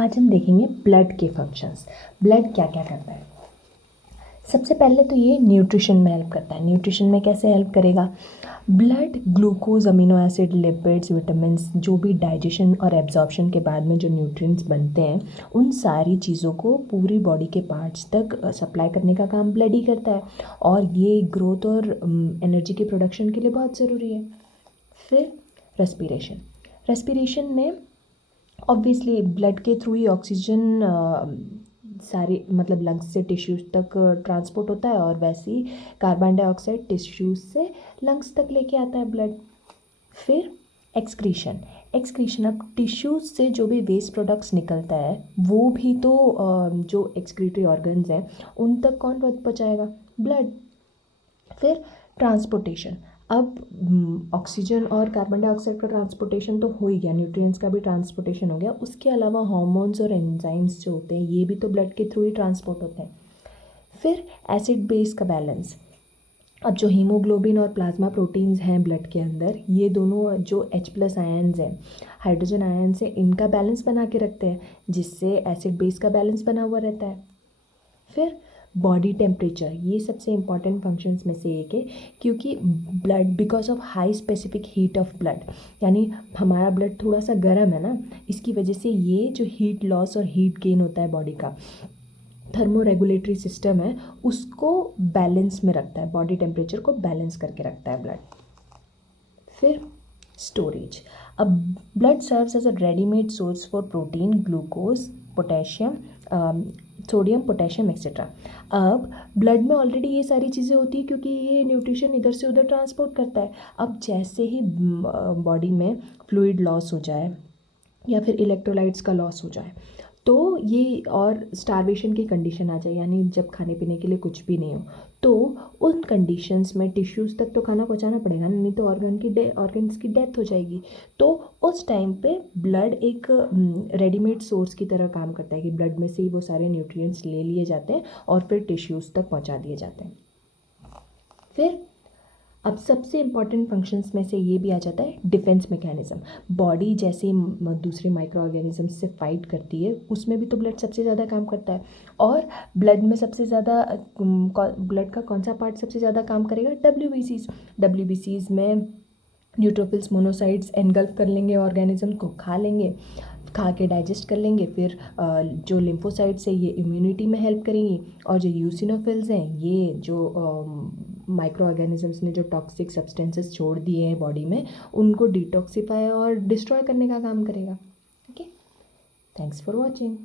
आज हम देखेंगे ब्लड के फंक्शंस। ब्लड क्या क्या करता है। सबसे पहले तो ये न्यूट्रिशन में हेल्प करता है। न्यूट्रिशन में कैसे हेल्प करेगा? Blood glucose, amino acid, lipids, vitamins, जो भी डाइजेशन और एब्जॉर्प्शन के बाद में जो न्यूट्रिएंट्स बनते हैं, उन सारी चीज़ों को पूरी बॉडी के पार्ट्स तक सप्लाई करने का काम ब्लड ही करता है। और ये ग्रोथ और एनर्जी के प्रोडक्शन के लिए बहुत ज़रूरी है। फिर रेस्पिरेशन। रेस्पिरेशन में ऑब्वियसली ब्लड के थ्रू ही ऑक्सीजन सारे मतलब लंग्स से टिश्यूज़ तक ट्रांसपोर्ट होता है, और वैसे ही कार्बन डाइऑक्साइड टिश्यूज़ से लंग्स तक लेके आता है ब्लड। फिर एक्सक्रीशन। एक्सक्रीशन, अब टिश्यूज़ से जो भी वेस्ट प्रोडक्ट्स निकलता है वो भी तो जो एक्सक्रीटरी ऑर्गन्स हैं उन तक कौन पहुँचाएगा? ब्लड। फिर ट्रांसपोर्टेशन। अब ऑक्सीजन और कार्बन डाइऑक्साइड का ट्रांसपोर्टेशन तो हो ही गया, न्यूट्रिएंट्स का भी ट्रांसपोर्टेशन हो गया। उसके अलावा हार्मोन्स और एंजाइम्स जो होते हैं ये भी तो ब्लड के थ्रू ही ट्रांसपोर्ट होते हैं। फिर एसिड बेस का बैलेंस। अब जो हीमोग्लोबिन और प्लाज्मा प्रोटीन्स हैं ब्लड के अंदर, ये दोनों जो H+ आयन्स हैं, हाइड्रोजन आयन्स हैं, इनका बैलेंस बना के रखते हैं, जिससे एसिड बेस का बैलेंस बना हुआ रहता है। फिर बॉडी टेम्परेचर, ये सबसे इम्पॉर्टेंट फंक्शंस में से एक है, क्योंकि blood because of high specific heat of blood, यानी हमारा ब्लड थोड़ा सा गर्म है ना, इसकी वजह से ये जो हीट लॉस और हीट गेन होता है बॉडी का, थर्मो रेगुलेटरी सिस्टम है, उसको बैलेंस में रखता है, बॉडी टेम्परेचर को बैलेंस करके रखता है ब्लड। फिर स्टोरेज। अब blood serves as a readymade source for protein, glucose, potassium, sodium, potassium etcetera. अब ब्लड में ऑलरेडी ये सारी चीज़ें होती है, क्योंकि ये न्यूट्रिशन इधर से उधर ट्रांसपोर्ट करता है। अब जैसे ही बॉडी में फ्लूइड लॉस हो जाए या फिर इलेक्ट्रोलाइट्स का लॉस हो जाए, तो ये और स्टारवेशन की कंडीशन आ जाए, यानी जब खाने पीने के लिए कुछ भी नहीं हो, तो उन कंडीशंस में टिश्यूज़ तक तो खाना पहुंचाना पड़ेगा, नहीं तो ऑर्गन्स की डेथ हो जाएगी। तो उस टाइम पे ब्लड एक रेडीमेड सोर्स की तरह काम करता है, कि ब्लड में से ही वो सारे न्यूट्रिएंट्स ले लिए जाते हैं और फिर टिश्यूज़ तक पहुंचा दिए जाते हैं। फिर अब सबसे इम्पॉर्टेंट फंक्शंस में से ये भी आ जाता है डिफेंस मैकेनिज्म। बॉडी जैसे दूसरे माइक्रो ऑर्गेनिज्म से फाइट करती है, उसमें भी तो ब्लड सबसे ज़्यादा काम करता है। और ब्लड में सबसे ज़्यादा ब्लड का कौन सा पार्ट सबसे ज़्यादा काम करेगा? डब्ल्यूबीसीज में न्यूट्रोफिल्स, मोनोसाइट्स एनगल्फ कर लेंगे ऑर्गेनिज्म को, खा के डाइजेस्ट कर लेंगे। फिर जो लिम्फोसाइट्स है ये इम्यूनिटी में हेल्प करेंगी, और जो यूसिनोफिल्स हैं ये जो माइक्रो ऑर्गेनिजम्स ने जो टॉक्सिक सब्सटेंसेस छोड़ दिए हैं बॉडी में, उनको डिटॉक्सिफाई और डिस्ट्रॉय करने का काम करेगा। Okay, thanks for watching.